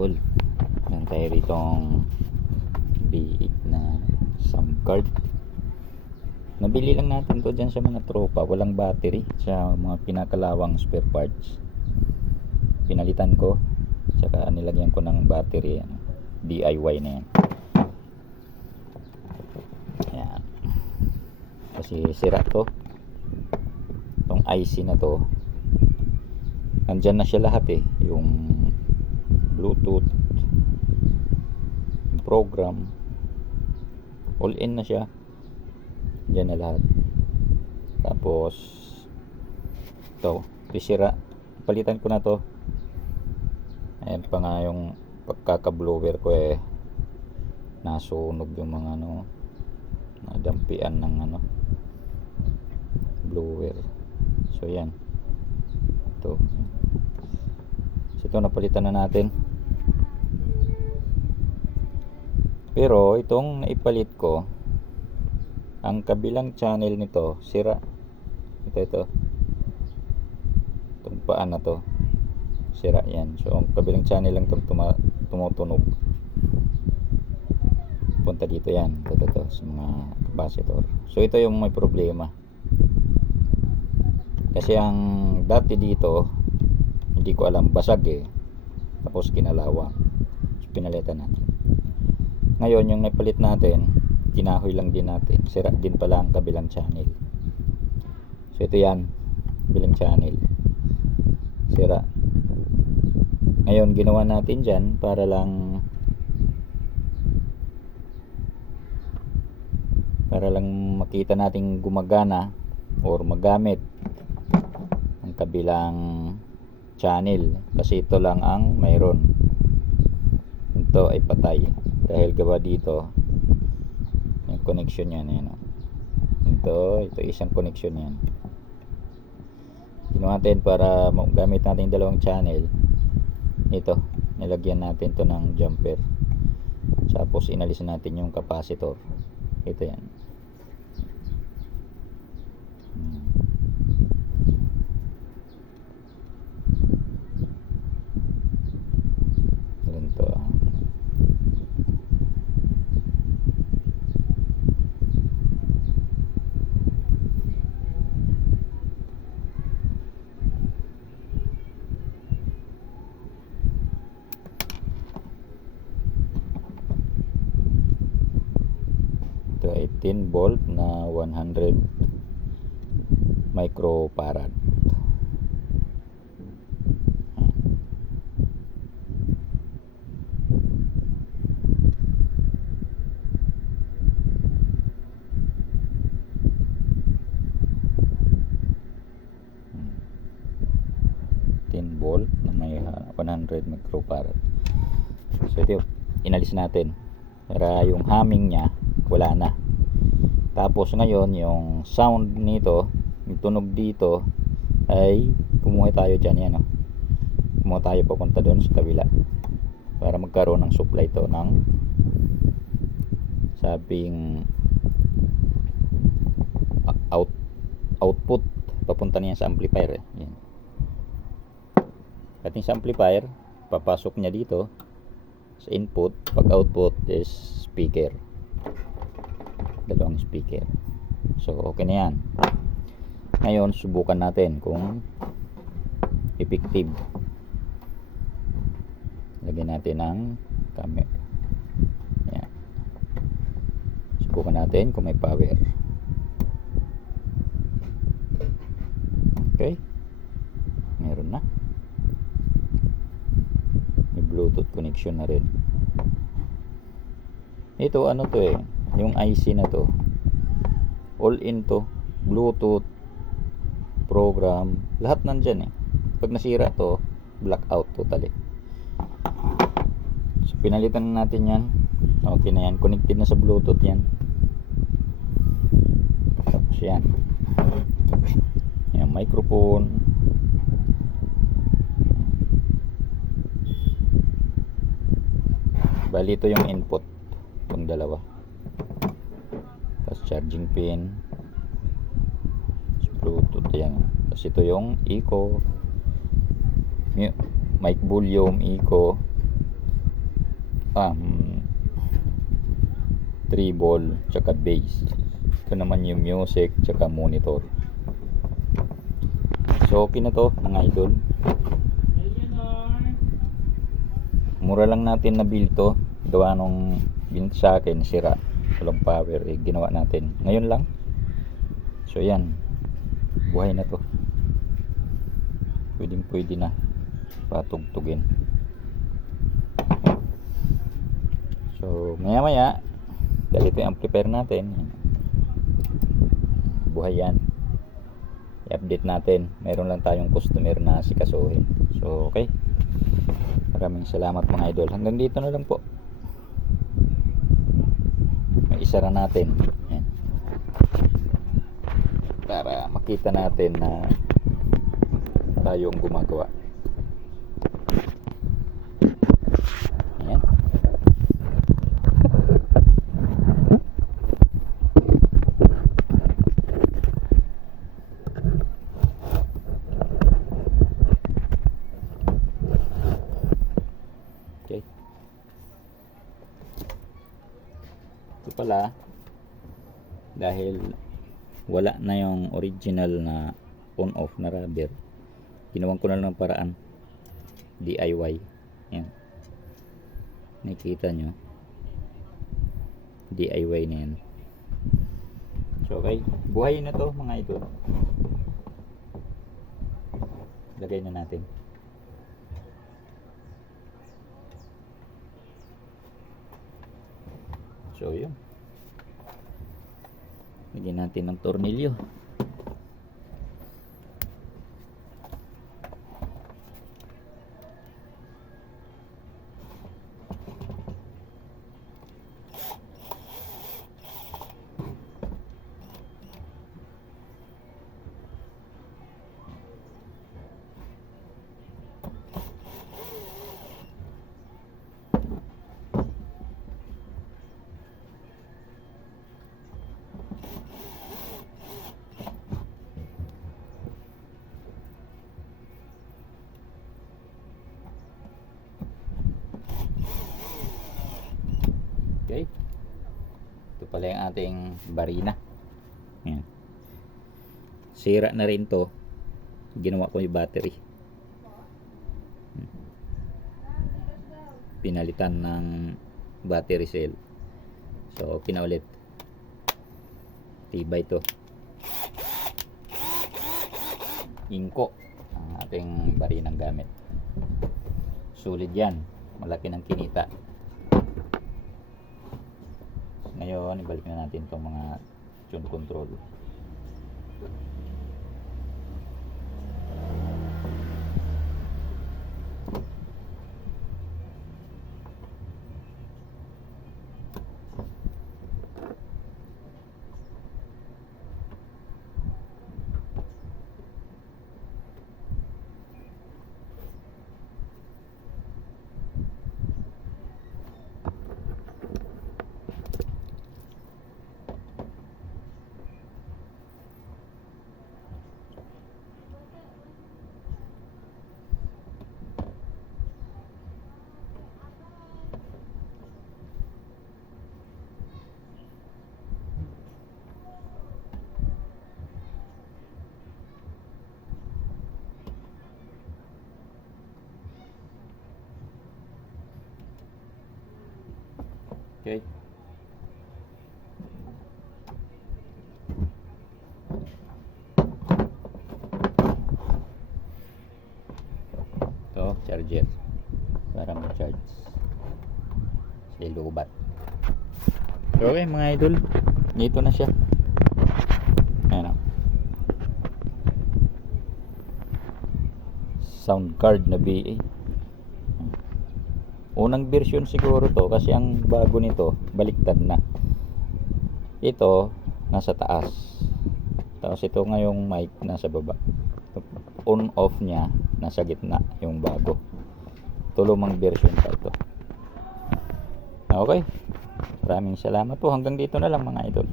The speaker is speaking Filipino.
idol. Meron tayo ritong B8 na sound card. Nabili lang natin to dyan sa mga tropa, walang battery, sa mga pinakalawang spare parts. Pinalitan ko, tsaka nilagyan ko ng battery, DIY na yan. Ayan. Kasi sira to, itong IC na to, nandyan na siya lahat yung Bluetooth, yung program, all in na siya, dyan na lahat. Tapos ito, sira, palitan ko na to. Ayan pa nga yung pagkaka-blower ko nasunog yung mga nadampian ng blower. So yan, ito. So ito napalitan na natin. Pero itong naipalit ko, ang kabilang channel nito sira. Ito itong paan na to, sira yan. So ang kabilang channel lang itong tumutunog, punta dito yan, ito sa mga capacitor. So ito yung may problema, kasi ang dati dito hindi ko alam, basag tapos kinalawang. So pinalitan natin. Ngayon yung napalit natin, kinahoy lang din natin, sira din pala ang kabilang channel. So ito yan, kabilang channel sira. Ngayon ginawa natin dyan para lang makita nating gumagana or magamit ang kabilang channel, kasi ito lang ang mayroon, ito ay patay dahil gawa dito yung connection yan, ito isang connection yan. Ginawa natin para gamit natin dalawang channel. Ito, nilagyan natin to ng jumper, tapos inalis natin yung capacitor. Ito yan. Ganito ito ay 10 volt na 100 microfarad. Volt na may 100 microfarad. So ito, inalis natin para yung humming nya wala na. Tapos ngayon yung sound nito, yung tunog dito, ay kumuha tayo dyan yan, kumuha tayo papunta doon sa kabila para magkaroon ng supply to ng sabing output papunta niya sa amplifier. Yan. Ating sa amplifier, papasok niya dito sa input, pag output is speaker, dalawang speaker. So okay na yan. Ngayon subukan natin kung effective. Lagyan natin ng camera. Yan. Subukan natin kung may power. Okay, meron na. Bluetooth connection na rin. Ito to yung IC na to, all in to, Bluetooth, program, lahat nandyan Pag nasira to, blackout totally. So pinalitan na natin yan. Okay na yan, connected na sa Bluetooth yan. Tapos yan, yung microphone. Bali ito yung input, itong dalawa. Tapos charging pin, Bluetooth yan. Tapos ito yung eco, mic volume, eco, treble tsaka bass. Ito naman yung music tsaka monitor. So okay na to mga idol. Mura lang natin nabili to. Gawa nung binit sa akin sira, walang power, ginawa natin ngayon lang. So yan, buhay na to, pwede na patugtugin. So maya maya dahil ito yung amplifier natin, buhay yan, i-update natin. Meron lang tayong customer na sikasuhin. So okay, maraming salamat mga idol. Hanggang dito na lang po. May isara natin. Ayan. Para makita natin na tayong gumagawa. Ayan. Okay. Ito pala, dahil wala na yung original na on off na rubber, ginawan ko na lang ng paraan, DIY. Yan, nakikita nyo, DIY na yan. So okay, buhay na to mga idol. Lagay na natin. So yun, lagyan natin ng tornilyo. Okay, ito pala yung ating barina. Ayan. Sira na rin to, ginawa ko yung battery, pinalitan ng battery cell. So pinaulit, tibay to, ingko ang ating barinang gamit. Sulit yan, malaki ng kinita. Ngayon, ibalik na natin itong mga tune control. Okay. Ito, charger para ma-charge sa lubat. So, okay mga idol, dito na siya. Ayan o, sound card na BA. Unang version siguro to, kasi ang bago nito baliktad na. Ito nasa taas, tapos ito ngayong mic nasa baba. On off niya nasa gitna yung bago. Ito lumang version pa ito. Okay, maraming salamat po. Hanggang dito na lang mga idol.